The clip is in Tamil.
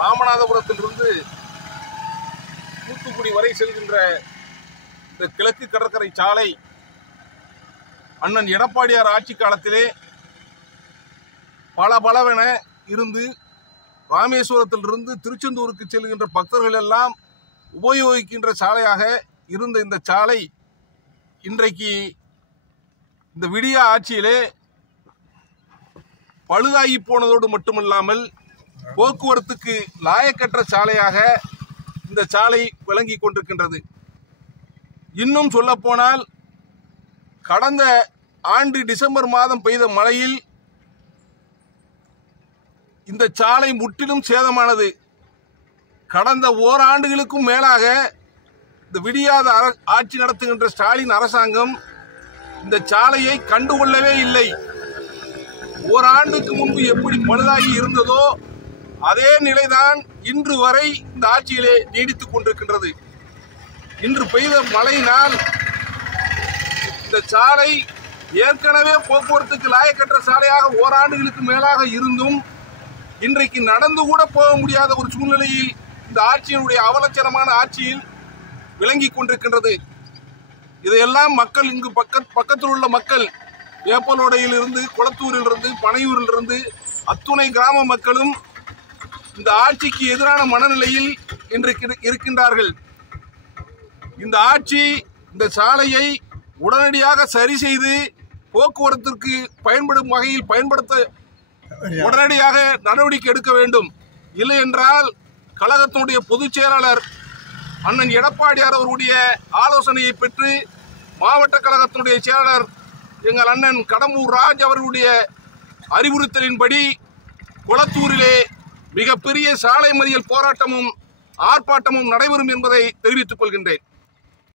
ராமநாதபுரத்திலிருந்து தூத்துக்குடி வரை செல்கின்ற இந்த கிழக்கு கடற்கரை சாலை அண்ணன் எடப்பாடியார் ஆட்சி காலத்திலே பளபளவென இருந்து ராமேஸ்வரத்திலிருந்து திருச்செந்தூருக்கு செல்கின்ற பக்தர்கள் எல்லாம் உபயோகிக்கின்ற சாலையாக இருந்த இந்த சாலை இன்றைக்கு இந்த விடியா ஆட்சியிலே பழுதாகி போனதோடு மட்டுமல்லாமல் போக்குவரத்துக்கு லாயக்கற்ற சாலையாக இந்த சாலை விளங்கி கொண்டிருக்கின்றது. இன்னும் சொல்ல போனால் கடந்த ஆண்டு டிசம்பர் மாதம் பெய்த மழையில் இந்த சாலை முற்றிலும் சேதமானது. கடந்த ஓராண்டுகளுக்கும் மேலாக இந்த விடியாத ஆட்சி நடத்துகின்ற ஸ்டாலின் அரசாங்கம் இந்த சாலையை கண்டுகொள்ளவே இல்லை. ஓராண்டுக்கு முன்பு எப்படி பழுதாகி இருந்ததோ அதே நிலைதான் இன்று வரை இந்த ஆட்சியிலே நீடித்துக் கொண்டிருக்கின்றது. இன்று பெய்த மழையினால் இந்த சாலை ஏற்கனவே போக்குவரத்துக்கு லாயக்கற்ற சாலையாக ஓராண்டுகளுக்கு மேலாக இருந்தும் இன்றைக்கு நடந்து கூட போக முடியாத ஒரு சூழ்நிலையில் இந்த ஆட்சியினுடைய அவலட்சணமான ஆட்சியில் விளங்கி கொண்டிருக்கின்றது. இதையெல்லாம் மக்கள் இங்கு பக்கத்தில் உள்ள மக்கள் வேப்பலோடையில் இருந்து, குளத்தூரில் இருந்து, பனையூரில் இருந்து அத்துணை கிராம மக்களும் இந்த ஆட்சிக்கு எதிரான மனநிலையில் இன்றைக்கு இருக்கின்றார்கள். இந்த ஆட்சி இந்த சாலையை உடனடியாக சரி செய்து போக்குவரத்திற்கு பயன்படும் வகையில் பயன்படுத்த உடனடியாக நடவடிக்கை எடுக்க வேண்டும். இல்லை என்றால் கழகத்தினுடைய பொதுச் செயலாளர் அண்ணன் எடப்பாடியார் அவருடைய ஆலோசனையை பெற்று மாவட்ட கழகத்தினுடைய செயலாளர் எங்கள் அண்ணன் கடம்பூர் ராஜ் அவர்களுடைய அறிவுறுத்தலின்படி குளத்தூரிலே மிகப்பெரிய சாலை மறியல் போராட்டமும் ஆர்ப்பாட்டமும் நடைபெறும் என்பதை தெரிவித்துக் கொள்கின்றேன்.